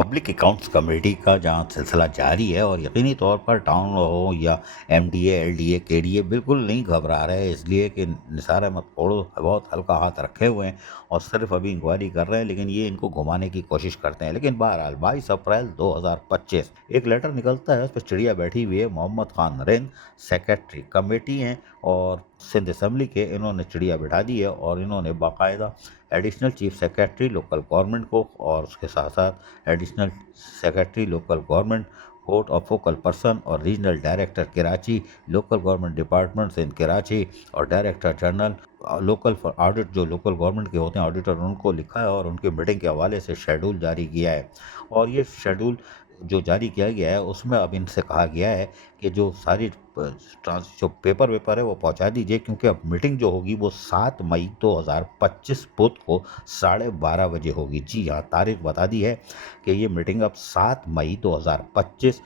Public accounts committee का जहाँ सिलसिला जारी है और यकीनी तौर पर टाउन हो या एमडीए एलडीए केडीए बिल्कुल नहीं घबरा रहे, इसलिए कि निसार अहमद थोड़ा बहुत हल्का हाथ रखे हुए हैं और सिर्फ अभी इंक्वायरी कर रहे हैं, लेकिन ये इनको घुमाने की कोशिश करते हैं। लेकिन बहरहाल 22 अप्रैल 2025 एक लेटर निकलता है, उस पर चिड़िया बैठी हुई है, Mohammed Khan ring secretary committee हैं और सिंध असम्बली के, इन्होंने चिड़िया बिठा दी है और इन्होंने बाकायदा additional chief secretary local government को और उसके साथ साथ additional secretary local government court of focal person और regional director Karachi local government departments in Karachi और director general local for audit, जो लोकल गवर्नमेंट के होते हैं ऑडिटर, उनको लिखा है और उनकी मीटिंग के हवाले से शेड्यूल जारी किया है। और ये शेड्यूल जो जारी किया गया है उसमें अब इनसे कहा गया है कि जो सारी जो पेपर वेपर है वो पहुंचा दीजिए, क्योंकि अब मीटिंग जो होगी वो 7 मई 2025 बुध को 12:30 बजे होगी। जी हाँ, तारीख बता दी है कि ये मीटिंग अब 7 मई 2025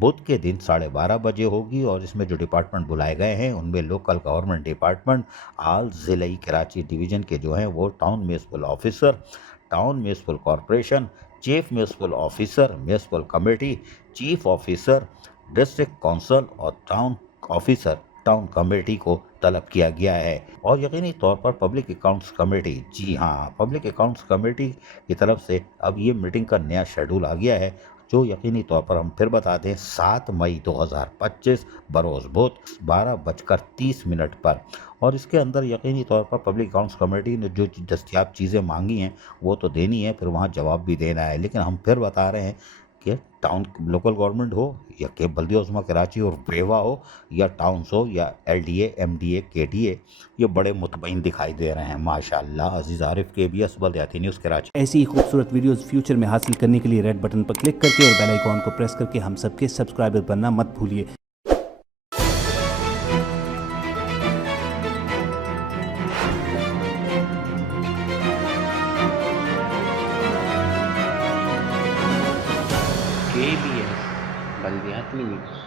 बुध के दिन 12:30 बजे होगी और इसमें जो डिपार्टमेंट बुलाए गए हैं उनमें लोकल गवर्नमेंट डिपार्टमेंट आल ज़िले कराची डिवीज़न के जो हैं वो town municipal officer, town municipal corporation, chief municipal officer, municipal committee, chief officer, district council और टाउन ऑफिसर टाउन कमेटी को तलब किया गया है। और यकीनी तौर पर पब्लिक अकाउंट्स कमेटी, जी हाँ, पब्लिक अकाउंट्स कमेटी की तरफ से अब ये मीटिंग का नया शेड्यूल आ गया है, जो यकीनी तौर पर हम फिर बता दें 7 मई 2025 बरोज़ बुध 12:30 पर। और इसके अंदर यकीनी तौर पर पब्लिक अकाउंट्स कमेटी ने जो दस्तियाब चीज़ें मांगी हैं वो तो देनी है, फिर वहाँ जवाब भी देना है। लेकिन हम फिर बता रहे हैं कि टाउन लोकल गवर्नमेंट हो या के बल्दिया उस्मा कराची और वेवा हो या टाउन्स हो या एलडीए एमडीए केडीए, ये बड़े मुतमईन दिखाई दे रहे हैं माशाल्लाह। अजीज़ आरिफ KBS बल्दियाती न्यूज़ कराची। ऐसी ही खूबसूरत वीडियोस फ्यूचर में हासिल करने के लिए रेड बटन पर क्लिक करके और बेल आइकॉन को प्रेस करके हम सबके सब्सक्राइबर बनना मत भूलिए। KBS बल्दियाती न्यूज़।